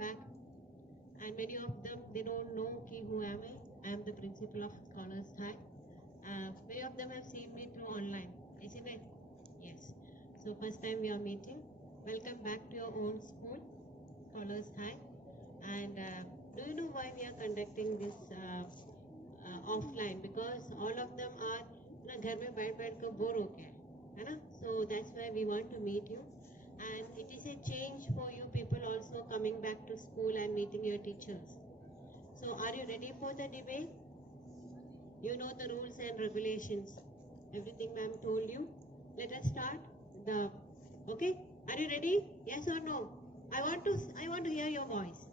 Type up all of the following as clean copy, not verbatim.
back. And many of them, they don't know who am I. I am the principal of Scholars High. Many of them have seen me through online, isn't it? Yes. So first time we are meeting. Welcome back to your own school, Scholars High. And do you know why we are conducting this offline? Because all of them are na घर में बैठ कर bore हो गए है ना? So that's why we want to meet you. And it is a change for you people also coming back to school and meeting your teachers. So are you ready for the debate? You know the rules and regulations. Everything ma'am told you. Let us start. Okay? Are you ready? Yes or no? I want to hear your voice.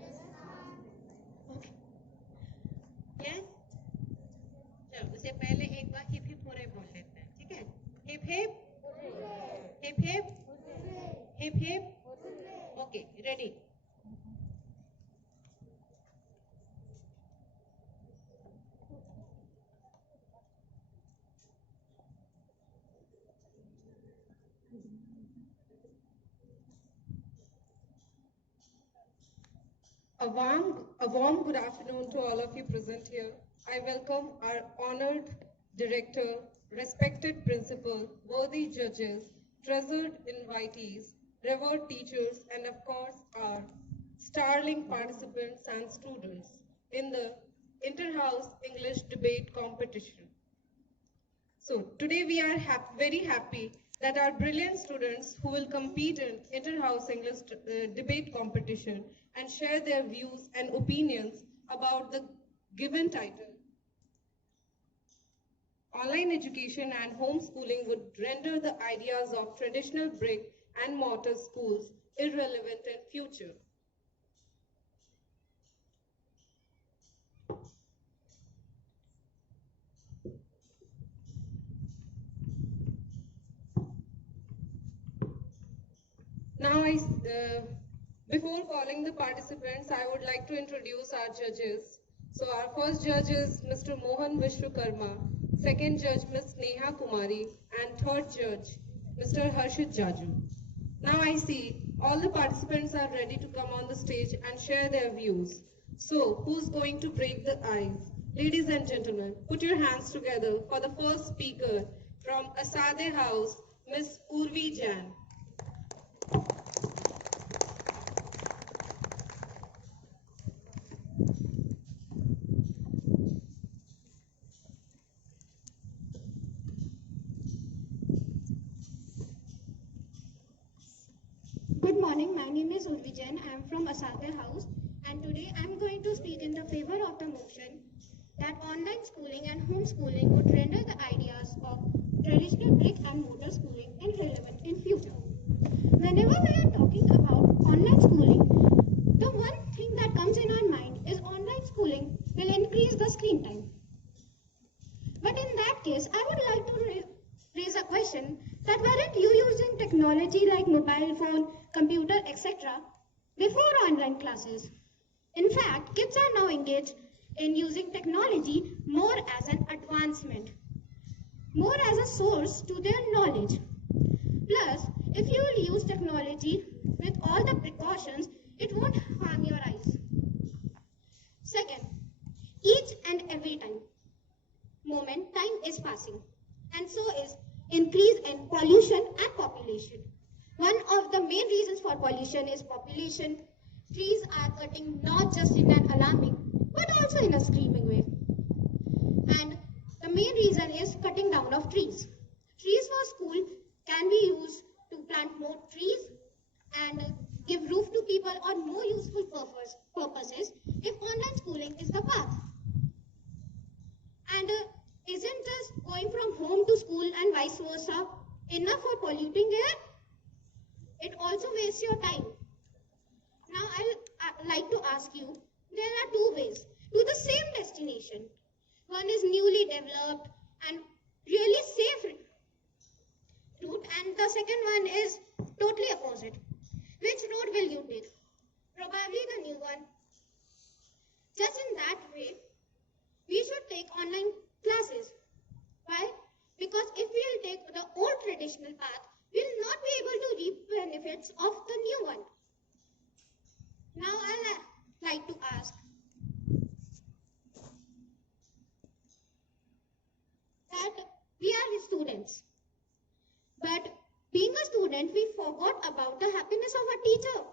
Yes, ma'am. Okay. Yes? चलो उससे पहले एक बार hip hip होरे बोल लेते हैं, ठीक है? Hip hip hip hip hip hip. Okay, ready. A warm good afternoon to all of you present here. I welcome our honored director, respected principal, worthy judges, treasured invitees, revered teachers, and of course our starling participants and students in the Inter-House English Debate Competition. So today we are very happy that our brilliant students who will compete in Inter-House English Debate Competition and share their views and opinions about the given title. Online education and homeschooling would render the ideas of traditional brick and mortar schools irrelevant in future. Now, before calling the participants, I would like to introduce our judges. So our first judge is Mr. Mohan Vishwakarma, second judge Ms. Neha Kumari, and third judge Mr. Harshit Jaju. Now I see all the participants are ready to come on the stage and share their views. So who's going to break the ice? Ladies and gentlemen, put your hands together for the first speaker from Asade House, Ms. Urvi Jain. Good morning, my name is Urvi Jain. I am from Asade House, and today I am going to speak in the favor of the motion that online schooling and homeschooling would render the ideas of traditional brick and mortar schooling irrelevant in future. Whenever we are talking about online schooling, the one thing that comes in our mind is online schooling will increase the screen time. But in that case, I would like to raise a question that weren't you using technology like mobile phone, computer, etc. before online classes? In fact, kids are now engaged in using technology more as an advancement, more as a source to their knowledge. Plus, if you will use technology with all the precautions, it won't harm your eyes. Second, each and every time is passing, and so is increase in pollution and population. One of the main reasons for pollution is population. Trees are cutting not just in an alarming, but also in a screaming way. And the main reason is cutting down of trees. Trees for school can be used to plant more trees and give roof to people on more useful purposes if online schooling is the path. And isn't this going from home to school and vice versa enough for polluting air? It also wastes your time. Now I'd like to ask you, there are two ways to the same destination. One is newly developed and really safe route, and the second one is totally opposite. Which road will you take? Probably the new one. Just in that way, we should take online classes. Why? Because if we will take the old traditional path, we will not be able to reap benefits of the new one. Now, moment, we forgot about the happiness of a teacher.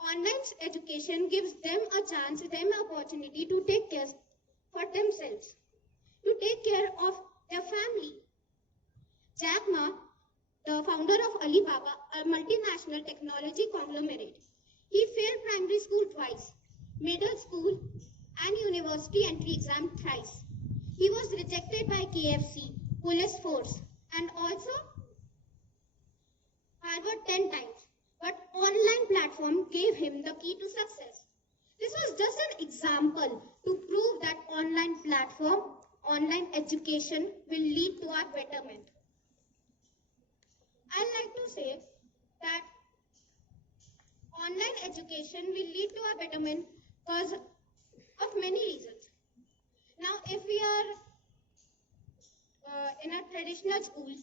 Online education gives them a chance, them an opportunity to take care for themselves, to take care of their family. Jack Ma, the founder of Alibaba, a multinational technology conglomerate, he failed primary school twice, middle school and university entry exam thrice. He was rejected by KFC, police force, and also Harvard 10 times. But online platform gave him the key to success. This was just an example to prove that online platform, online education will lead to our betterment. I'd like to say that online education will lead to our betterment because of many reasons. Now, if we are in a traditional school,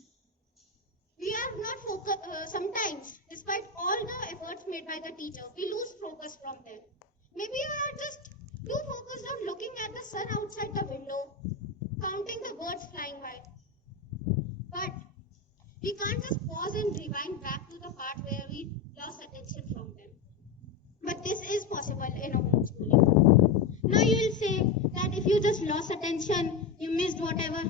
we are not focused, sometimes, despite all the efforts made by the teacher, we lose focus from there. Maybe we are just too focused on looking at the sun outside the window, counting the birds flying by. But we can't just pause and rewind back to the part where we lost attention from them. But this is possible in a homeschooling. Now you will say that if you just lost attention, you missed whatever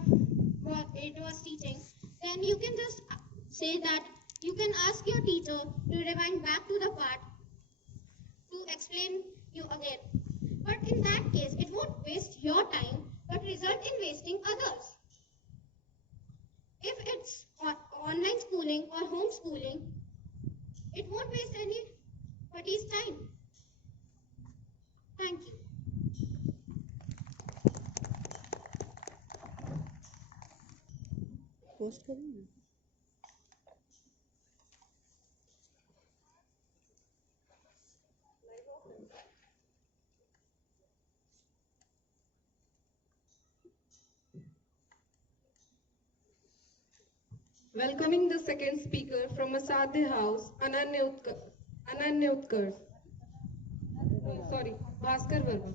it was teaching, then you can just say that you can ask your teacher to rewind back to the part to explain you again. But in that case, it won't waste your time, but result in wasting others. If it's online schooling or homeschooling, it won't waste anybody's time. Thank you. Post करूँ ना? Welcoming the second speaker from Asadhya House, Ananya Utkar. Sorry, Bhaskar Verma.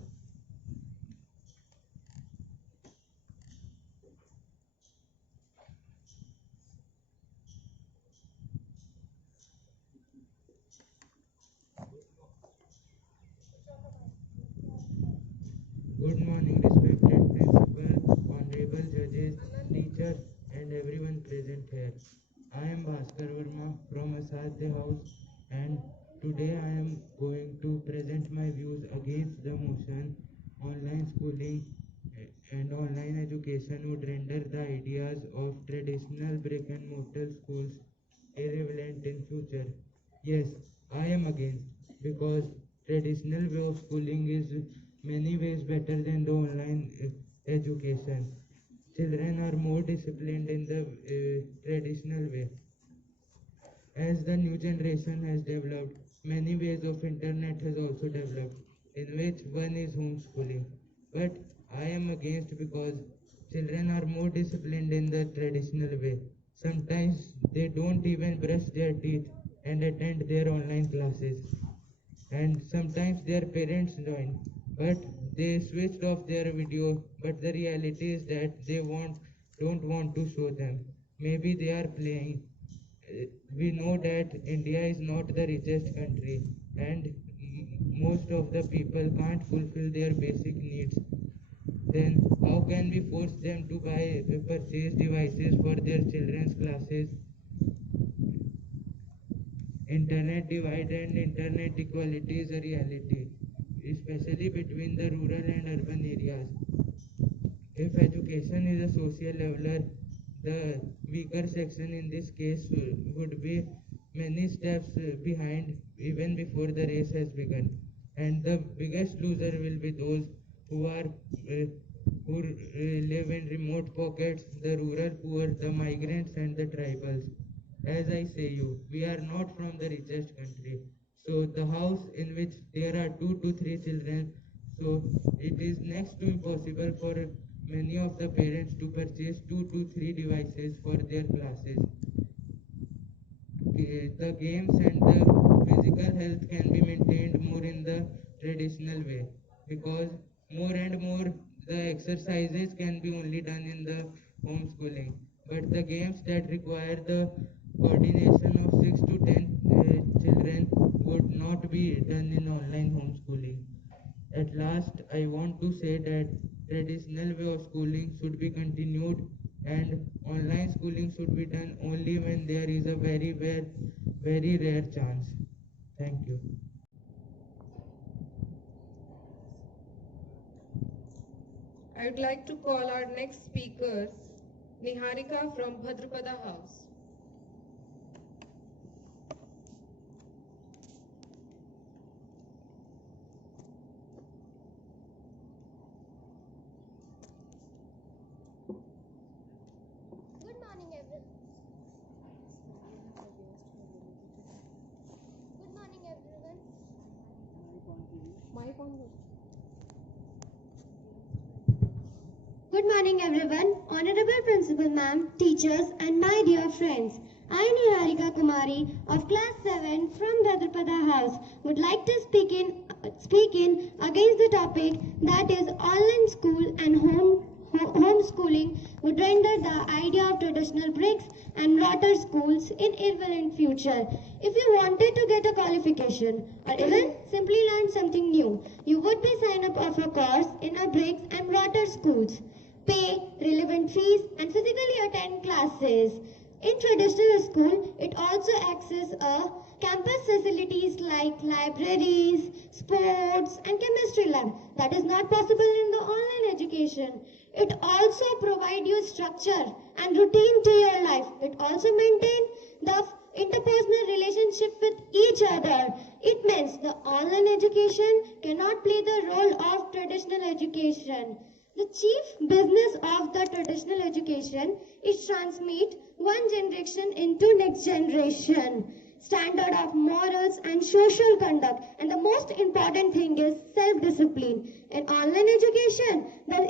Good morning, respected principal, honorable judges, teachers, and everyone present here. I am Bhaskar Verma from Asadhya House, and today I am going to present my views against the motion online schooling and online education would render the ideas of traditional brick and mortar schools irrelevant in future. Yes, I am against because traditional way of schooling is many ways better than the online education. Children are more disciplined in the traditional way. As the new generation has developed, many ways of internet has also developed, in which one is homeschooling. But I am against because children are more disciplined in the traditional way. Sometimes they don't even brush their teeth and attend their online classes. And sometimes their parents join, but they switched off their video. But the reality is that they don't want to show them. Maybe they are playing. We know that India is not the richest country, and most of the people can't fulfill their basic needs. Then how can we force them to purchase devices for their children's classes? Internet divide and internet equality is a reality, especially between the rural and urban areas. If education is a social leveler, the weaker section in this case would be many steps behind even before the race has begun. And the biggest loser will be those who live in remote pockets, the rural poor, the migrants and the tribals. As I say you, we are not from the richest country. So the house in which there are 2 to 3 children, so it is next to impossible for many of the parents to purchase 2 to 3 devices for their classes. The games and the physical health can be maintained more in the traditional way because more and more the exercises can be only done in the homeschooling. But the games that require the coordination of 6 to 10 children would not be done in online homeschooling. At last, I want to say that traditional way of schooling should be continued and online schooling should be done only when there is a very rare chance. Thank you. I would like to call our next speaker, Niharika from Bhadrapada House. Good morning, everyone. Good morning, everyone. Good morning, everyone. Honorable Principal Ma'am, teachers, and my dear friends. I, Niharika Kumari of Class 7 from Bhadrapada House, would like to speak in against the topic that is online school and homeschooling would render the idea of traditional bricks and mortar schools in irrelevant future. If you wanted to get a qualification or even simply learn something new, you would be sign up of a course in a bricks and mortar schools, pay relevant fees and physically attend classes. In traditional school, it also access a campus facilities like libraries, sports and chemistry lab. That is not possible in the online education. It also provide you structure and routine to your life. It also maintain the interpersonal relationship with each other. It means the online education cannot play the role of traditional education. The chief business of the traditional education is transmit one generation into next generation, standard of morals and social conduct, and the most important thing is self-discipline. In online education, the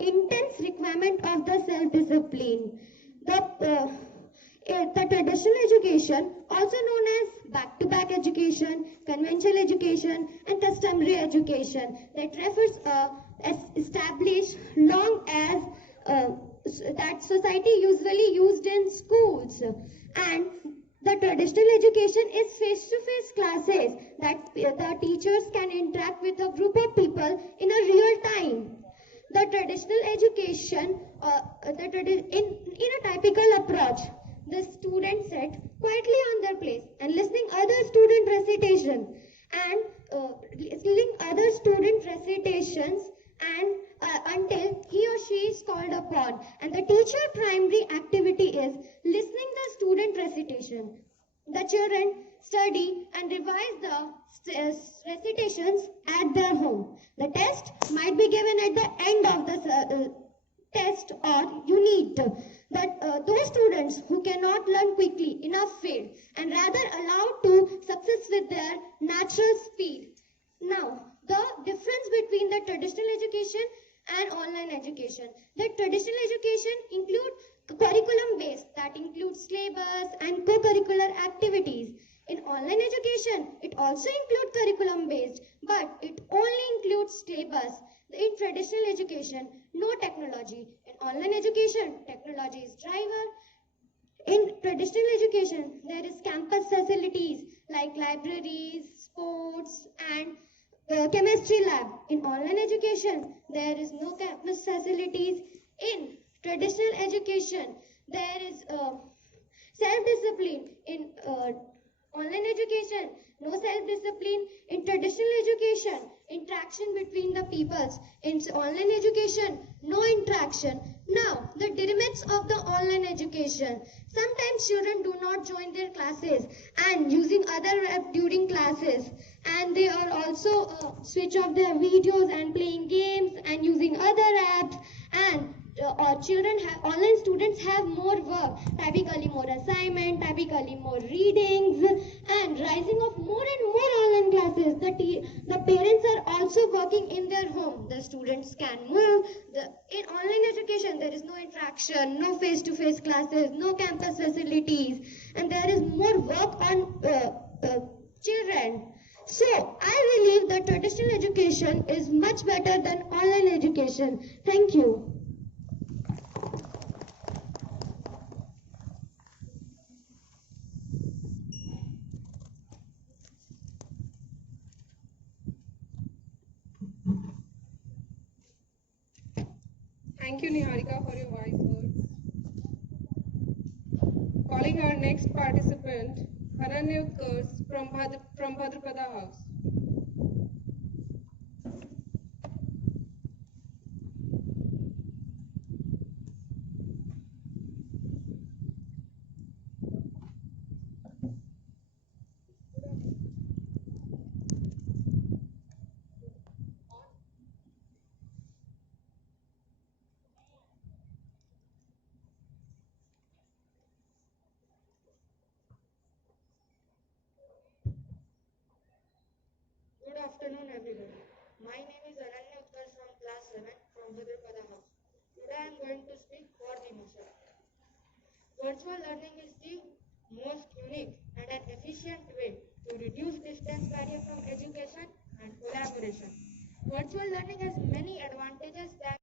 intense requirement of the self-discipline. The traditional education, also known as back-to-back education, conventional education, and customary education, that refers established long as that society usually used in schools. And the traditional education is face-to-face classes that the teachers can interact with a group of people in a real time. The traditional education, in a typical approach, the students sit quietly on their place and listening other student recitation and listening other student recitations and until he or she is called upon, and the teacher primary activity is listening the student recitation. The children study and revise the recitations at their home. The test might be given at the end of the test or unit. That those students who cannot learn quickly enough fail and rather allowed to success with their natural speed. Now, the difference between the traditional education and online education. The traditional education include curriculum based, that includes syllabus and co-curricular activities. In online education, it also includes curriculum based, but it only includes syllabus. In traditional education, no technology. In online education, technology is driver. In traditional education, there is campus facilities like libraries, sports, and chemistry lab. In online education, there is no campus facilities. In traditional education, there is self-discipline. In online education, no self-discipline. In traditional education, interaction between the peoples. In online education, no interaction. Now, the demerits of the online education. Sometimes children do not join their classes and using other app during classes, and they are also switch off their videos and playing games and using other apps, and online students have more work, typically more assignment, typically more readings, and rising of more and more online classes. The parents are also working in their home. The students can move. In online education, there is no interaction, no face-to-face classes, no campus facilities, and there is more work on children. So, I believe that traditional education is much better than online education. Thank you. Thank you, Niharika, for your wise words. Calling our next participant, Ananya Utkarsh from Bhadrapada House. Good afternoon, everyone. My name is Ananya Utkarsh from class 7 from Bhadrapada House. Today I am going to speak for the motion. Virtual learning is the most unique and an efficient way to reduce distance barrier from education and collaboration. Virtual learning has many advantages that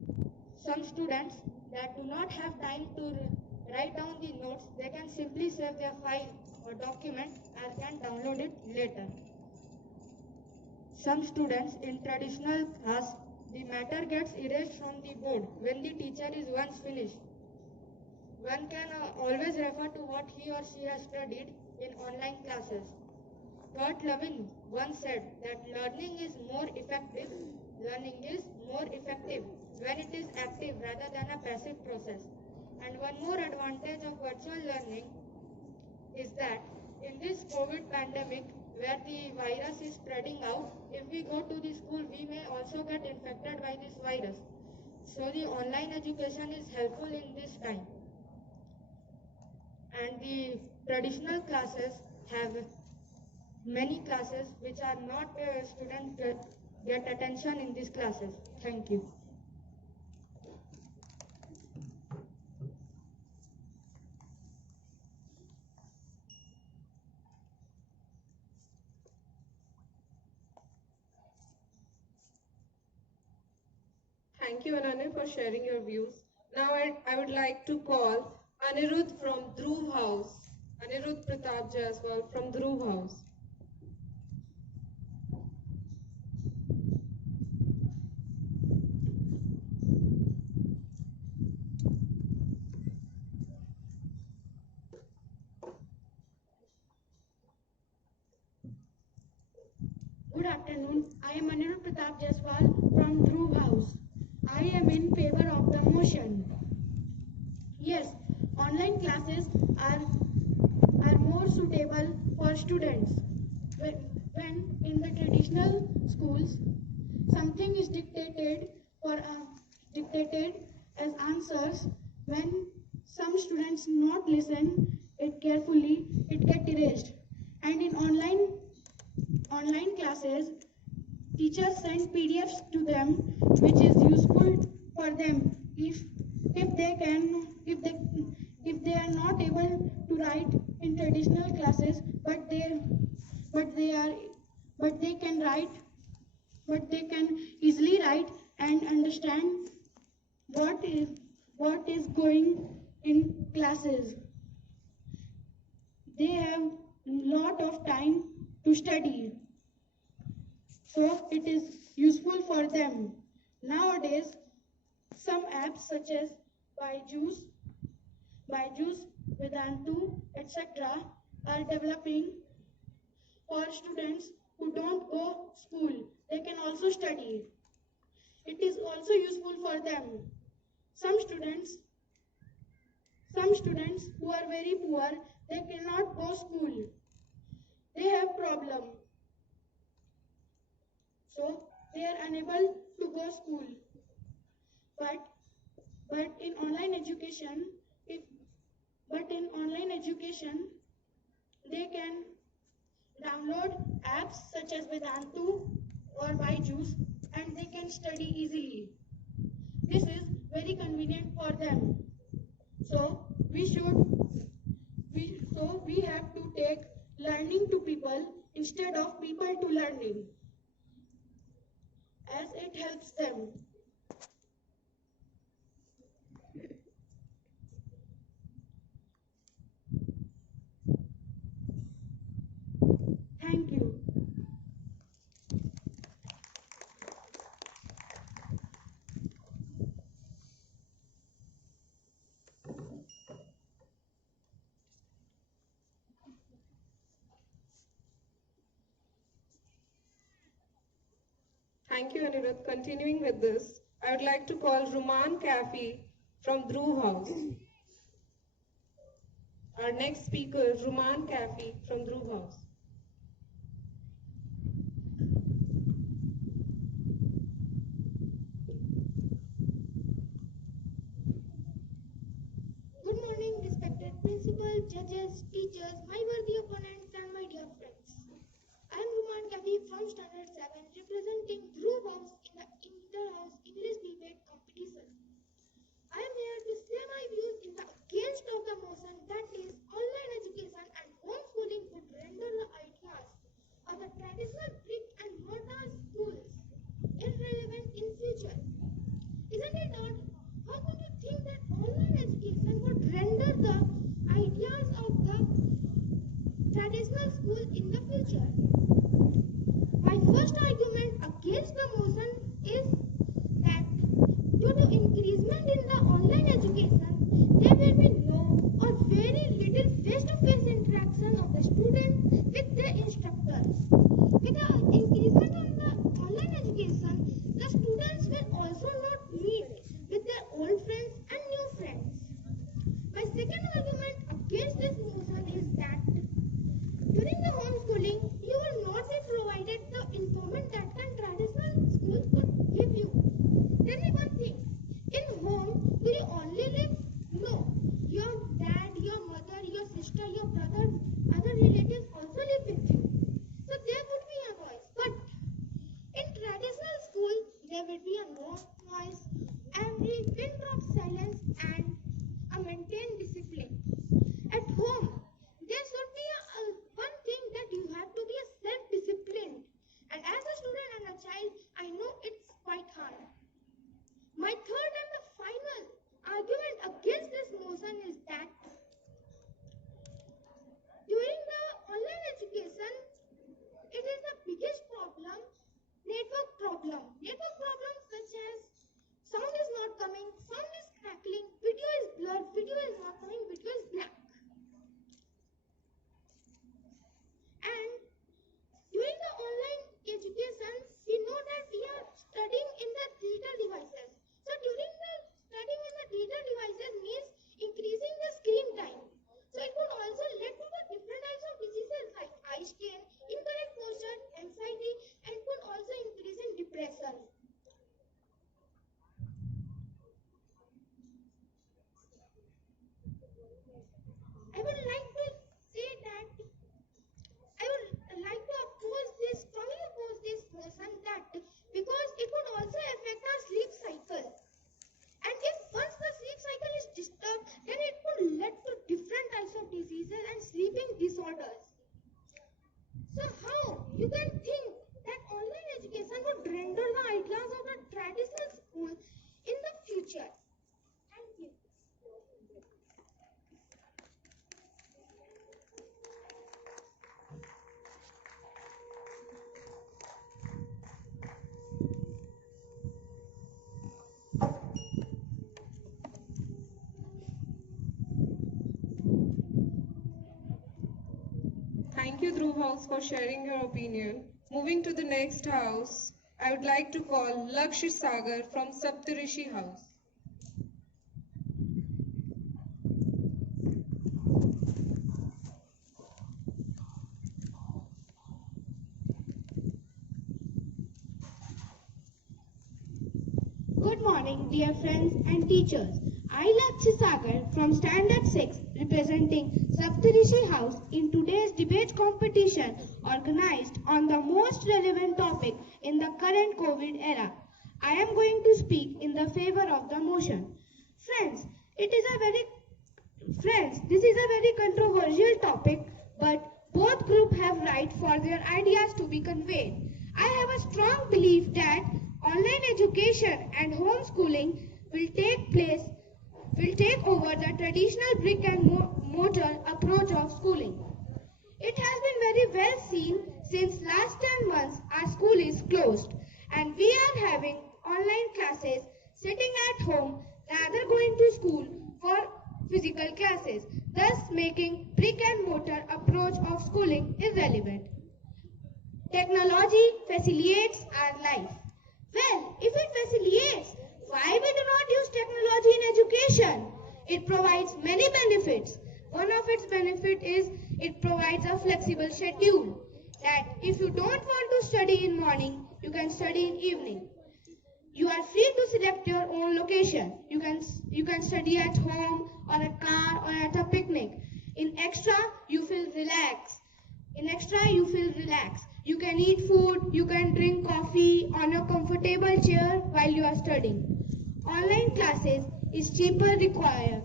some students that do not have time to write down the notes, they can simply save their file or document and can download it later. Some students in traditional class, the matter gets erased from the board when the teacher is once finished. One can always refer to what he or she has studied in online classes. Kurt Lewin once said that learning is more effective when it is active rather than a passive process. And one more advantage of virtual learning is that in this COVID pandemic, where the virus is spreading out, if we go to the school, we may also get infected by this virus. So the online education is helpful in this time. And the traditional classes have many classes which are not students get attention in these classes. Thank you. Thank you, Ananya, for sharing your views. Now I would like to call Anirudh from Dhruv House. Anirudh Pratap Jaiswal from Dhruv House. Good afternoon. I am Anirudh Pratap Jaiswal from Dhruv House. I am in favor of the motion. Yes, online classes are more suitable for students. When in the traditional schools, something is dictated as answers. When some students not listen it carefully, it get erased. And in online classes, teachers send PDFs to them, which is useful for them if they are not able to write in traditional classes, but they can easily write and understand what is going in classes. They have lot of time to study, so it is useful for them. Nowadays, some apps such as Byju's, Vedantu, etc. are developing for students who don't go school. They can also study. It is also useful for them. Some students who are very poor, they cannot go school. They have problem. So they are unable to go school. But in online education, they can download apps such as Vedantu or Byju's and they can study easily. This is very convenient for them. So we have to take learning to people instead of people to learning, as it helps them. Thank you. Thank you, Anirudh. Continuing with this, I would like to call Ruman Kafi from Dhruv House. Our next speaker is Ruman Kafi from Dhruv House. Good morning, respected principal, judges, teachers, my worthy opponents, and my dear friends. I am Ruman Kavi from Standard 7, representing Dhruv House in the Inter-House English Debate Competition. I am here to say my views in the against of the motion that is online education and homeschooling would render the ideas of the traditional brick and mortar schools irrelevant in future. Isn't it odd? How could you think that online education would render the ideas of the traditional school in the future? My first argument against the motion is that due to increasement in the online education, there will be no or very little face-to-face interaction of the student with their instructors. With the increasement in the online education, the students will also not meet with their old friends and new friends. My second argument against this motion is that during the homeschooling, you will not be provided the information that the traditional school could give you. Tell me one thing, in home, will you only live? No. Your dad, your mother, your sister, your brother, other relatives also live with you. So there would be a noise. But in traditional school, there will be a no noise, every pin drop silence and a maintained discipline. At home, there should be one thing that you have to be a self-disciplined. And as a student and a child, I know it's quite hard. My third and the final argument against this motion is that during the online education, it is the biggest problem, network problem. Network problems such as sound is not coming, sound is crackling, video is blurred, video is not coming, video is black. And during the online education, we know that we are studying in the digital devices. So during the studying in the digital devices means increasing the screen time. So it could also lead to the different types of diseases like eye strain, incorrect posture, anxiety, and could also increase in depression. I would like to say that I would like to strongly oppose this motion that because it could also affect our sleep cycle. And if once the sleep cycle is disturbed, then it could lead to different types of diseases and sleeping disorders. So how you can think that online education would render the ideas of the traditional school in the future? Thank you. Thank you, Dhruv House, for sharing your opinion. Moving to the next house, I would like to call Lakshya Sagar from Saptarishi House. Good morning, dear friends and teachers. I, Lakshya Sagar, from Standard 6, representing Saptarishi House in today's debate competition organized on the most relevant topic in the current COVID era. I am going to speak in the favor of the motion. Friends, this is a very controversial topic, but both groups have right for their ideas to be conveyed. I have a strong belief that online education and homeschooling will take over the traditional brick and mortar approach of schooling. It has been very well seen since last 10 months our school is closed and we are having online classes sitting at home rather going to school for physical classes, thus making brick and mortar approach of schooling irrelevant. Technology facilitates our life. Well, if it facilitates, why we do not use technology in education? It provides many benefits. One of its benefits is it provides a flexible schedule. That if you don't want to study in morning, you can study in evening. You are free to select your own location. You can study at home, on a car, or at a picnic. In extra, you feel relaxed. You can eat food, you can drink coffee on a comfortable chair while you are studying. Online classes is cheaper require.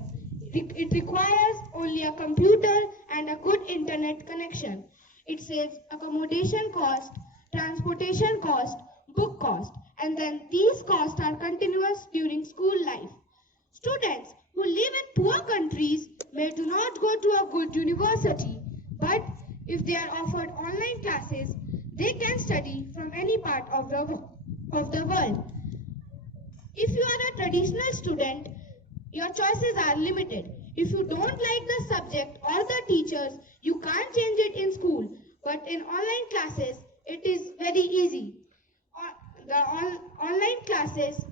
It requires only a computer and a good internet connection. It saves accommodation cost, transportation cost, book cost, and then these costs are continuous during school life. Students who live in poor countries may do not go to a good university, but if they are offered online classes, they can study from any part of the world. If you are a traditional student, your choices are limited. If you don't like the subject or the teachers, you can't change it in school. But in online classes, it is very easy. Online classes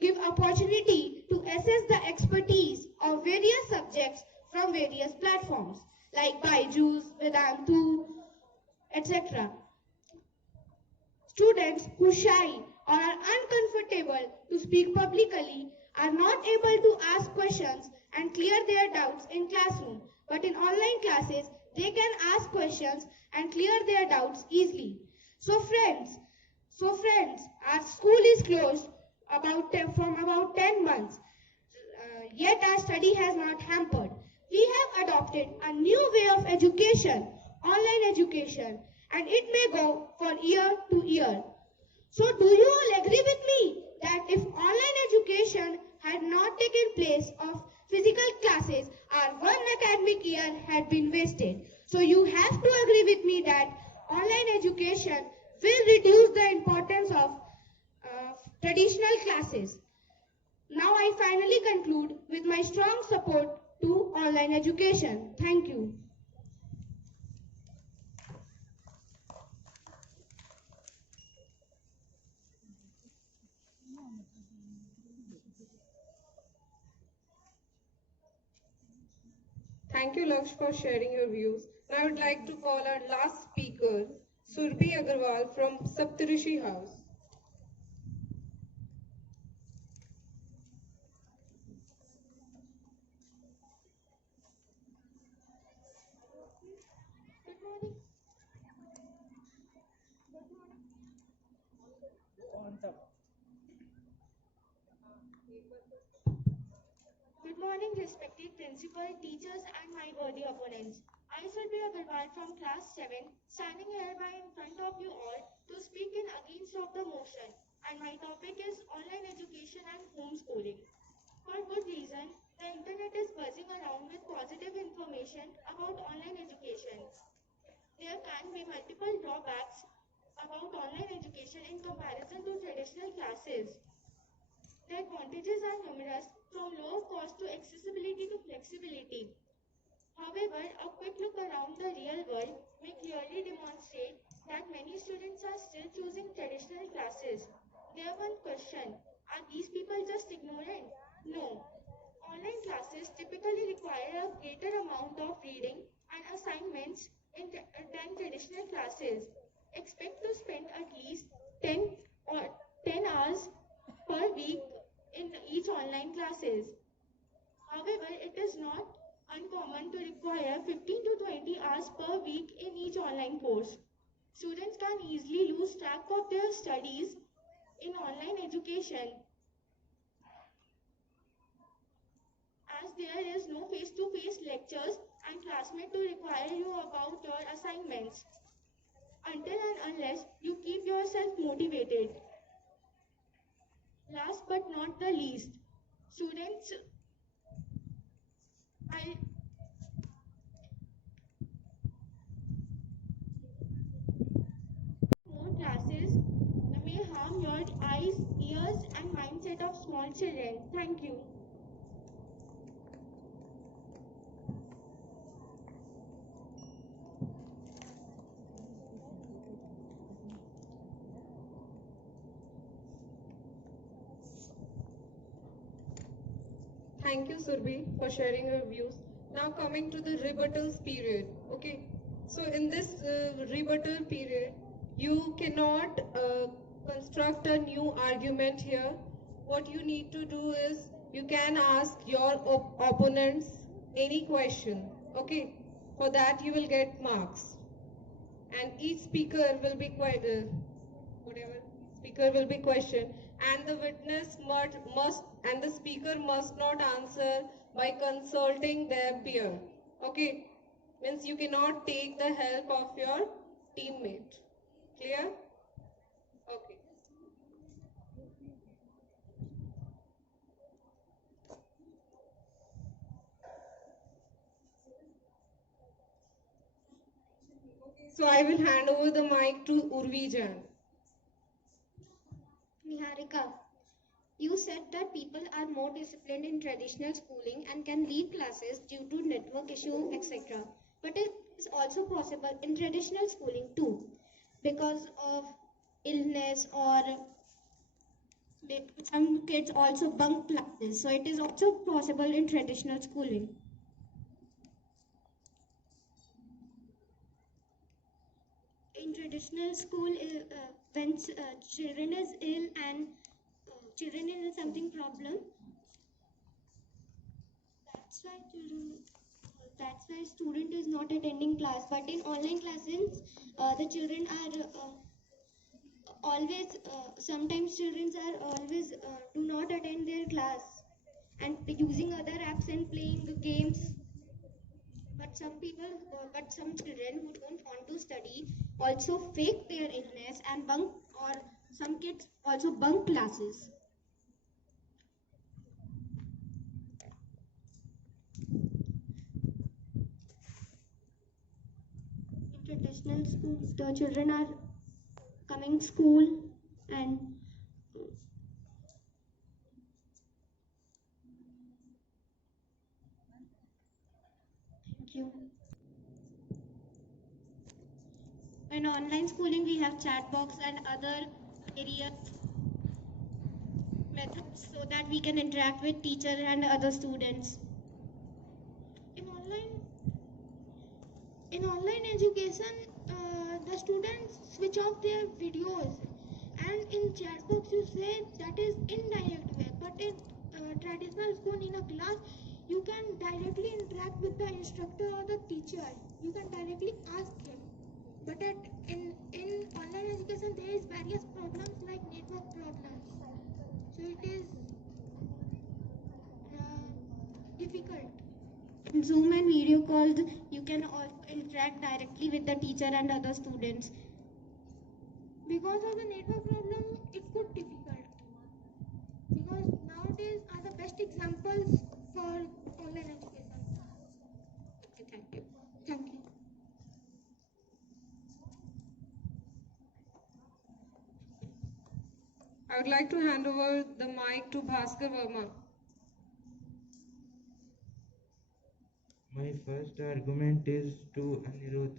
give opportunity to assess the expertise of various subjects from various platforms like Byju's, Vedantu, etc. Students who shy or are uncomfortable to speak publicly are not able to ask questions and clear their doubts in classroom. But in online classes, they can ask questions and clear their doubts easily. So friends, our school is closed from about 10 months. Yet our study has not hampered. We have adopted a new way of education, online education, and it may go for year to year. So do you all agree with me that if online education had not taken place of physical classes, our one academic year had been wasted? So you have to agree with me that online education will reduce the importance of traditional classes. Now I finally conclude with my strong support to online education. Thank you. Thank you, Laksh, for sharing your views. Now I would like to call our last speaker, Surbhi Agarwal from Saptarishi House. Good morning, respected principal, teachers, and my worthy opponents. I Surbhi Agarwal from class 7, standing hereby in front of you all to speak in against of the motion. And my topic is online education and homeschooling. For good reason, the internet is buzzing around with positive information about online education. There can be multiple drawbacks about online education in comparison to traditional classes. The advantages are numerous, from low cost to accessibility to flexibility. However, a quick look around the real world may clearly demonstrate that many students are still choosing traditional classes. There one question, are these people just ignorant? No. Online classes typically require a greater amount of reading and assignments than traditional classes. Expect to spend at least 10 or 10 hours per week in each online classes. However, it is not uncommon to require 15 to 20 hours per week in each online course. Students can easily lose track of their studies in online education as there is no face-to-face lectures and classmates to require you about your assignments until and unless you keep yourself motivated. Last but not the least, students I more classes may harm your eyes, ears, and mindset of small children. Thank you. Thank you, Surbhi, for sharing your views. Now coming to the rebuttals period. Okay. So in this rebuttal period, you cannot construct a new argument here. What you need to do is you can ask your opponents any question. Okay. For that you will get marks. And each speaker will be whatever speaker will be questioned, and the witness must and the speaker must not answer by consulting their peer. Okay, means you cannot take the help of your teammate. Clear? Okay. So I will hand over the mic to Urvi Jan. Niharika, you said that people are more disciplined in traditional schooling and can leave classes due to network issue, etc. But it is also possible in traditional schooling too, because of illness or some kids also bunk classes. So it is also possible in traditional schooling. In traditional school, when children is ill and children in something problem, that's why student is not attending class. But in online classes, the children are always. Sometimes children are always do not attend their class and using other apps and playing games. But some children who don't want to study also fake their illness and bunk, or some kids also bunk classes. In traditional schools, the children are coming school and thank you. In online schooling, we have chat box and other various methods so that we can interact with teacher and other students. In online education, the students switch off their videos, and in chat box you say that is indirect way. But in traditional school, in a class, you can directly interact with the instructor or the teacher. You can directly ask him. But in online education, there is various problems like network problems. So it is difficult. In Zoom and video calls, you can also interact directly with the teacher and other students. Because of the network problem, it could difficult. Because nowadays are the best examples for online education. Okay, thank you. Thank you. I would like to hand over the mic to Bhaskar Verma. My first argument is to Anirudh.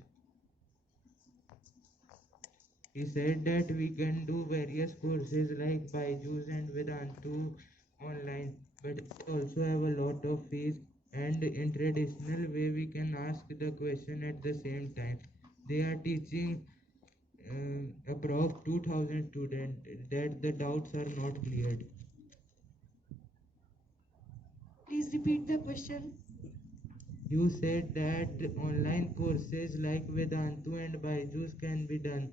He said that we can do various courses like Byju's and Vedantu online, but they also have a lot of fees, and in traditional way we can ask the question at the same time. They are teaching approx 2000 students that the doubts are not cleared. Please repeat the question. You said that online courses like Vedantu and Byju's can be done,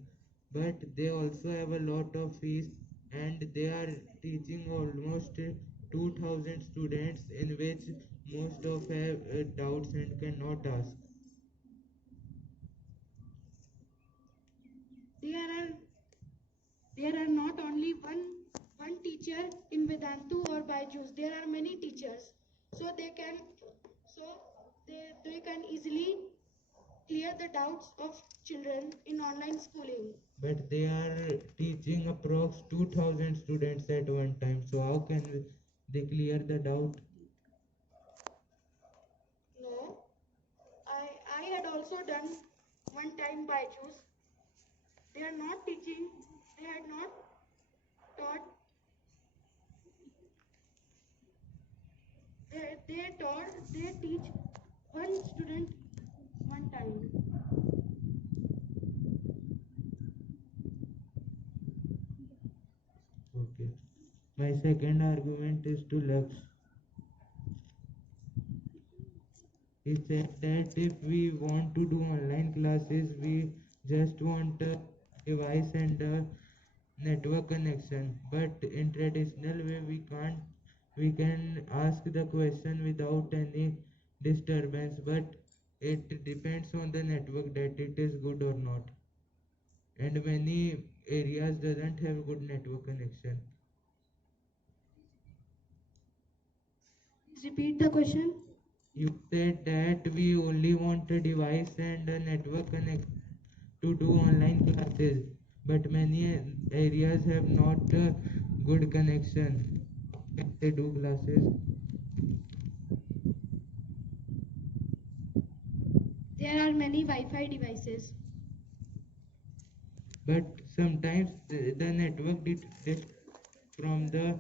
but they also have a lot of fees, and they are teaching almost 2000 students, in which most of have doubts and cannot ask. There are not only one teacher in Vedantu or Byju's. There are many teachers, so they can easily clear the doubts of children in online schooling. But they are teaching approx 2000 students at one time, so how can they clear the doubt? No, I had also done one time Byju's. They are not teaching. They had not taught. They teach one student one time. Okay. My second argument is to Lux. He said that if we want to do online classes, we just want a device and a network connection. But in traditional way, we can't. We can ask the question without any disturbance, but it depends on the network that it is good or not. And many areas doesn't have good network connection. Please repeat the question. You said that we only want a device and a network connection to do online classes, but many areas have not a good connection when they do classes. There are many Wi-Fi devices. But sometimes the network from the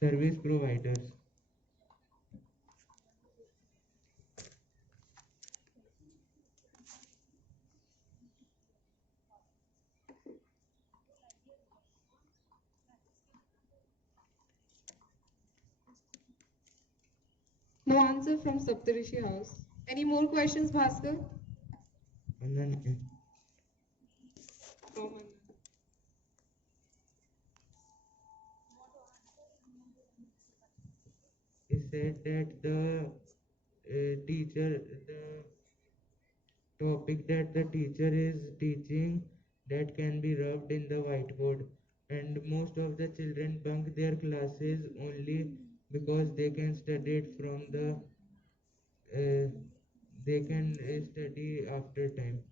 service providers. No answer from Saptarishi House. Any more questions, Bhaskar? Ananya. From Anand. He said that the topic that the teacher is teaching that can be rubbed in the whiteboard, and most of the children bunk their classes only because they can study it from the they can study after time.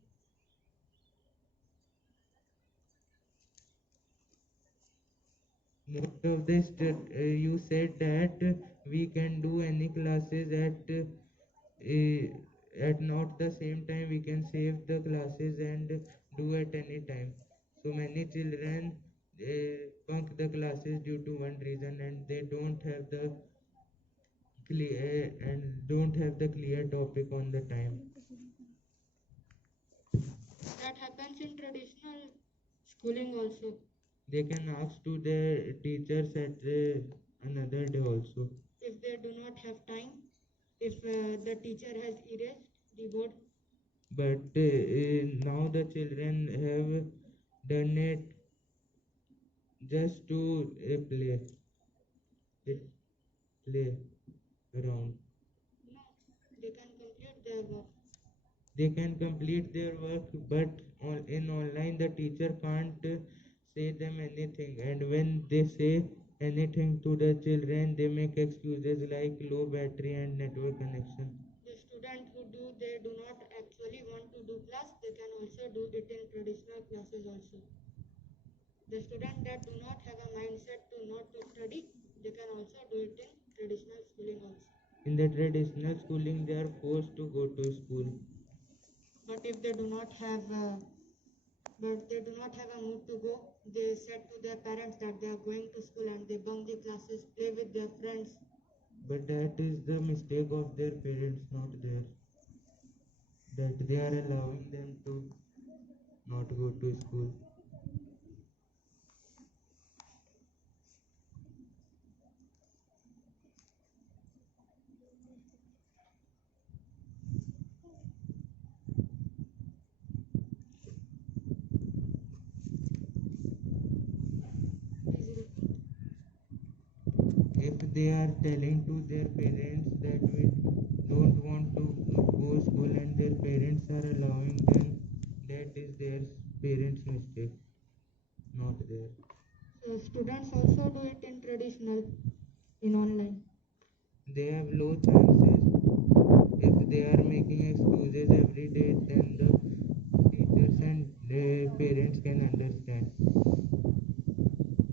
Most of this you said that we can do any classes at not the same time. We can save the classes and do at any time. So many children bunk the classes due to one reason, and they don't have the clear topic on the time. That happens in traditional schooling also. They can ask to their teachers at another day also. If they do not have time, if the teacher has erased the board, But now the children have done it just to it play around. no, they can complete their work. They can complete their work, but in online the teacher can't say them anything, and when they say anything to the children, they make excuses like low battery and network connection. The student who they do not actually want to do class, they can also do it in traditional classes also. The student that do not have a mindset to not to study, they can also do it in traditional schooling also. In the traditional schooling, they are forced to go to school. But if they do not have a mood to go, they said to their parents that they are going to school and they bunk the classes, play with their friends. But that is the mistake of their parents, not theirs. That they are allowing them to not go to school. Please repeat. If they are telling to their parents that we don't want to go school and their parents are allowing them, that is their parents' mistake, not theirs. So students also do it in traditional, in online. They have low chances. If they are making excuses every day, then the teachers and the parents can understand.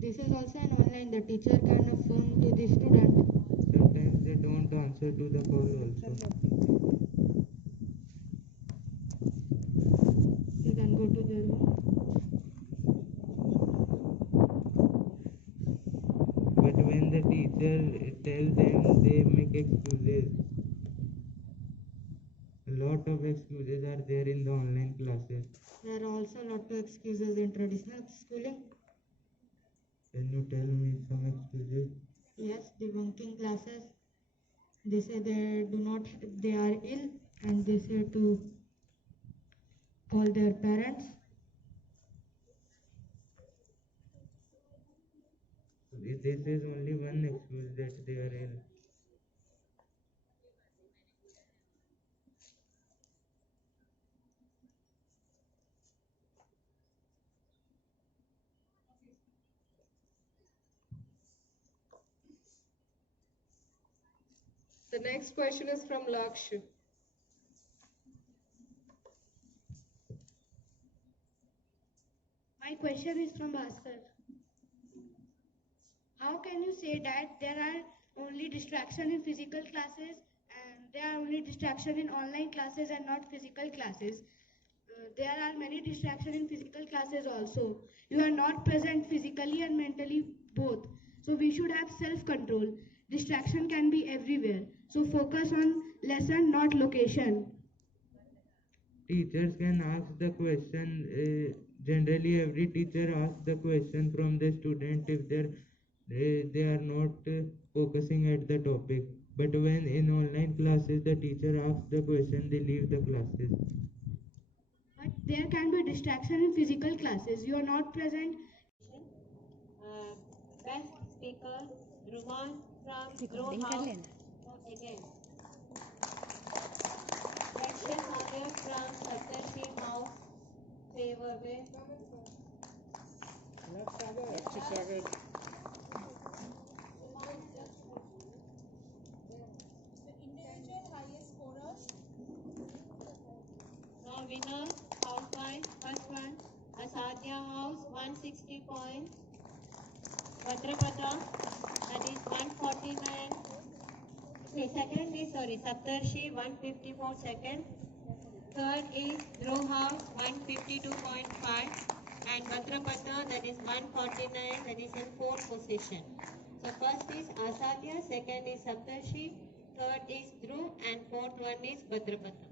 This is also an online. The teacher can phone to the student. Sometimes they don't answer to the call also. They can go to their home. the teacher tell them, they make excuses. A lot of excuses are there in the online classes. There are also a lot of excuses in traditional schooling. Can you tell me some excuses? Yes, debunking classes. They say they are ill, and they say to call their parents. This is only one excuse that they are ill. The next question is from Lakshya. My question is from Bhaskar. How can you say that there are only distraction in physical classes and there are only distraction in online classes and not physical classes? There are many distractions in physical classes also. You are not present physically and mentally both. So we should have self-control. Distraction can be everywhere. So focus on lesson, not location. Teachers can ask the question. Generally, every teacher asks the question from the student if they are not focusing at the topic. But when in online classes the teacher asks the question, they leave the classes. But there can be distraction in physical classes. You are not present. Best speaker, Ruman from Grow House. Again. Next Sagar from Saptarshi House. Favor with. Now winner, housewife, first one, Asadya House, 160 points. Bhadrapada, that is 149. Second is, Saptarshi, 154 second. Third is Grow House, 152.5. And Bhadrapada, that is 149, that is in fourth position. So first is Asadya, second is Saptarshi, third is Dhruv, and fourth one is Bhadrapada.